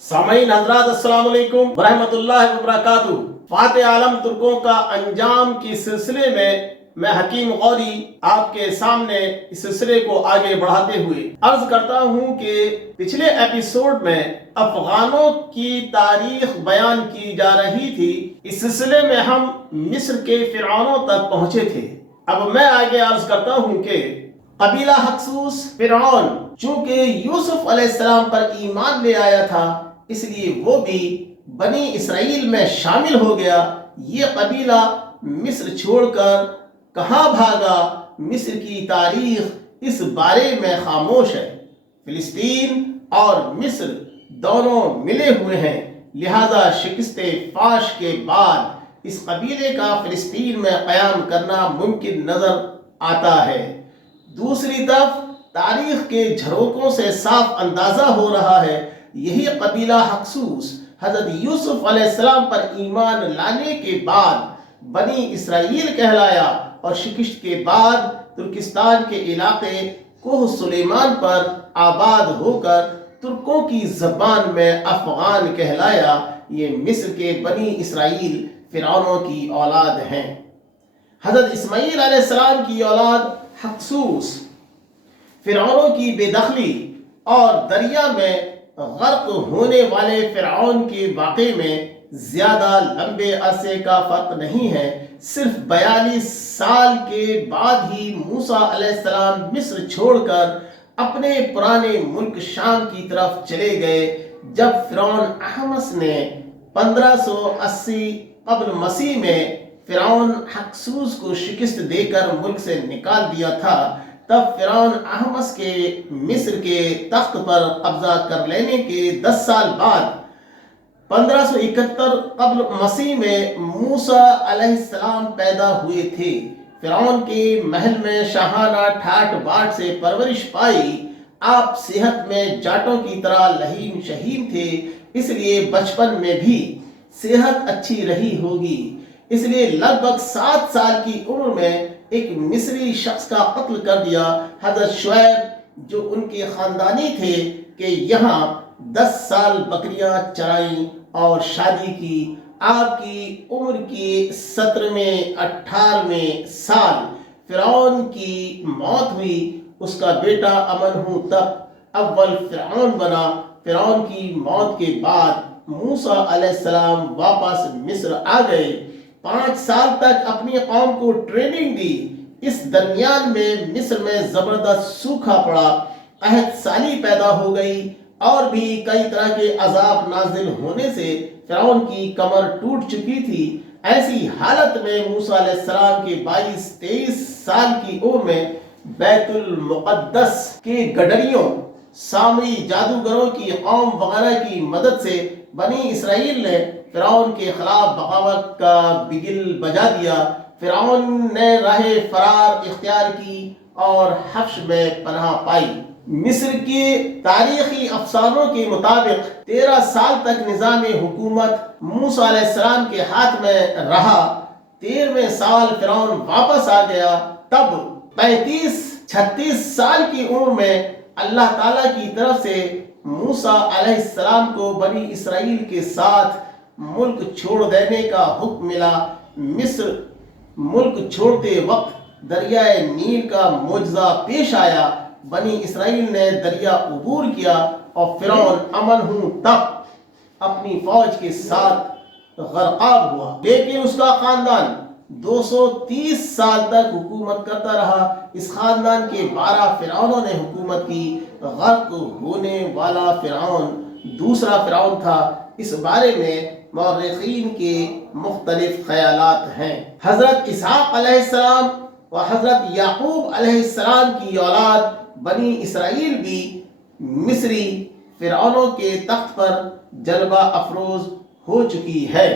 سامعین حضرات السلام علیکم ورحمۃ اللہ وبرکاتہ۔ فاتح عالم ترکوں کا انجام کی سلسلے میں حکیم غوری آپ کے سامنے اس سلسلے کو آگے بڑھاتے ہوئے عرض کرتا ہوں کہ پچھلے ایپیسوڈ میں افغانوں کی تاریخ بیان کی جا رہی تھی۔ اس سلسلے میں ہم مصر کے فرعونوں تک پہنچے تھے۔ اب میں آگے عرض کرتا ہوں کہ قبیلہ حکسوس فرعون چونکہ یوسف علیہ السلام پر ایمان لے آیا تھا، اس لیے وہ بھی بنی اسرائیل میں شامل ہو گیا۔ یہ قبیلہ مصر چھوڑ کر کہاں بھاگا، مصر کی تاریخ اس بارے میں خاموش ہے۔ فلسطین اور مصر دونوں ملے ہوئے ہیں، لہذا شکست فاش کے بعد اس قبیلے کا فلسطین میں قیام کرنا ممکن نظر آتا ہے۔ دوسری طرف تاریخ کے جھروکوں سے صاف اندازہ ہو رہا ہے یہی قبیلہ حکسوس حضرت یوسف علیہ السلام پر ایمان لانے کے بعد بنی اسرائیل کہلایا اور شکست کے بعد ترکستان کے علاقے کوہ سلیمان پر آباد ہو کر ترکوں کی زبان میں افغان کہلایا۔ یہ مصر کے بنی اسرائیل فرعونوں کی اولاد ہیں۔ حضرت اسماعیل علیہ السلام کی اولاد حکسوس فرعونوں کی بے دخلی اور دریا میں غرق ہونے والے فرعون کے واقعے میں زیادہ لمبے عرصے کا فرق نہیں ہے۔ صرف 42 سال کے بعد ہی موسیٰ علیہ السلام مصر چھوڑ کر اپنے پرانے ملک شام کی طرف چلے گئے۔ جب فرعون احمس نے 1580 قبل مسیح میں فرعون حکسوس کو شکست دے کر ملک سے نکال دیا تھا، تب فرعون احمس کے مصر کے تخت پر قبضہ کر لینے کے 10 سال بعد 1571 قبل مسیح میں موسیٰ علیہ السلام پیدا ہوئے تھے۔ فرعون کے محل میں شاہانہ ٹھاٹ باٹ سے پرورش پائی۔ آپ صحت میں جاٹوں کی طرح لہیم شہیم تھے، اس لیے بچپن میں بھی صحت اچھی رہی ہوگی۔ اس لیے لگ بھگ 7 سال کی عمر میں ایک مصری شخص کا قتل کر دیا۔ حضرت شعیب جو ان کے خاندانی تھے کہ یہاں 10 سال بکریاں چرائیں اور شادی کی۔ آپ کی عمر کی 17ویں 18ویں سال فرعون کی موت ہوئی۔ اس کا بیٹا امنہو تب اول فرعون بنا۔ فرعون کی موت کے بعد موسیٰ علیہ السلام واپس مصر آ گئے۔ 5 سال تک اپنی قوم کو ٹریننگ دی۔ اس درمیان میں مصر میں زبردست سوکھا پڑا، قحط سالی پیدا ہو گئی اور بھی کئی طرح کے عذاب نازل ہونے سے فرعون کی کمر ٹوٹ چکی تھی۔ ایسی حالت میں موسیٰ علیہ السلام کے 22-23 سال کی عمر میں بیت المقدس کے گڈریوں، سامری جادوگروں کی قوم وغیرہ کی مدد سے بنی اسرائیل نے فرعون کے خلاف بغاوت کا بگل بجا دیا۔ فرعون نے راہ فرار اختیار کی اور حبش میں پناہ پائی۔ مصر کے تاریخی افسانوں کے مطابق 13 سال تک نظام حکومت موسیٰ علیہ السلام کے ہاتھ میں رہا۔ 13ویں سال فرعون واپس آ گیا۔ تب 35-36 سال کی عمر میں اللہ تعالیٰ کی طرف سے موسیٰ علیہ السلام کو بنی اسرائیل کے ساتھ ملک چھوڑ دینے کا حکم ملا۔ مصر ملک چھوڑتے وقت دریائے نیل کا معجزہ پیش آیا۔ بنی اسرائیل نے دریا عبور کیا اور فرعون امنہو تب اپنی فوج کے ساتھ غرقاب ہوا، لیکن اس کا خاندان 230 سال تک حکومت کرتا رہا۔ اس خاندان کے 12 فرعونوں نے حکومت کی۔ غرق ہونے والا فرعون دوسرا فرعون تھا۔ اس بارے میں مورخین کے مختلف خیالات ہیں۔ حضرت اسحاق علیہ السلام و حضرت یعقوب علیہ السلام کی اولاد بنی اسرائیل بھی مصری فرعونوں کے تخت پر جلوہ افروز ہو چکی ہے۔